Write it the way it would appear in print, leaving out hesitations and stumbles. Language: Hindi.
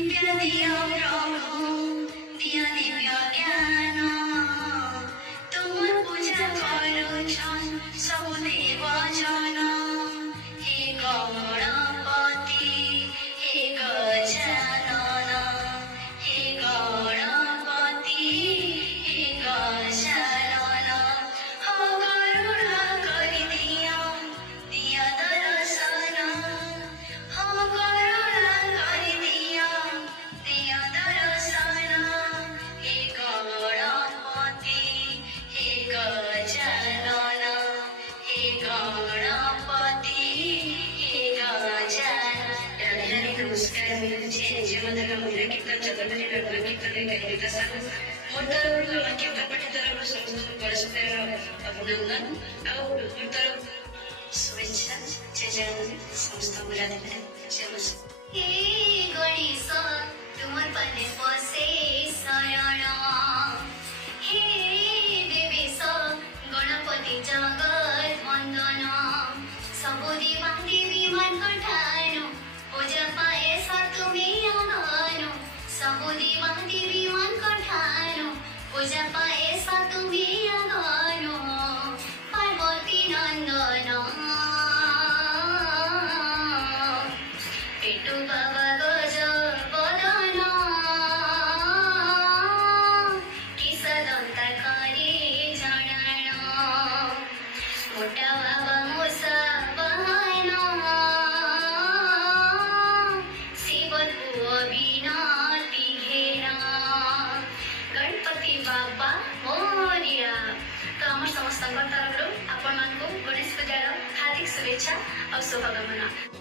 दिव्य दिया प्रभु दिया दिव्य ज्ञान तुम पूजा करुछन् सब देव जन हे गणपति हे गजानन हे गणपति हे गजानन हो करुणा गरिदिया दिया दर्शन हो करुणा गरिदिया दिया दर्शन हे गणपति हे गजानन हे गणपति हे गजानन। नमस्कार मेरो जीवनका महिला कीर्तन जगन्नाथ रत्न कीर्तन गाइएका छन् मोर्तरको कीर्तन पठितरको परस्पर अभिनन्दन और मोर्तर शुभेच्छा जय समस्त मुरादीलाई जय हे गणेश तुमर पदे पसे शरण हे देवेश गणपति जगत वन्दन सबो देवा देवी मन कठानो पूजा पाए तुमी आगानो सबो देवा देवी मन कठानो पूजा पाए तुमी आगानो पार्वती नन्दन पेटु बाबा गज बदन किसदन्त करे जडान मोटा बाबा मोसा बहान शिवको अभिनति घेर गणपति बाबा मोरिया। तो आम समस्त तर्फ आपण गणेश पूजार हार्दिक शुभेच्छा और शुभकामना।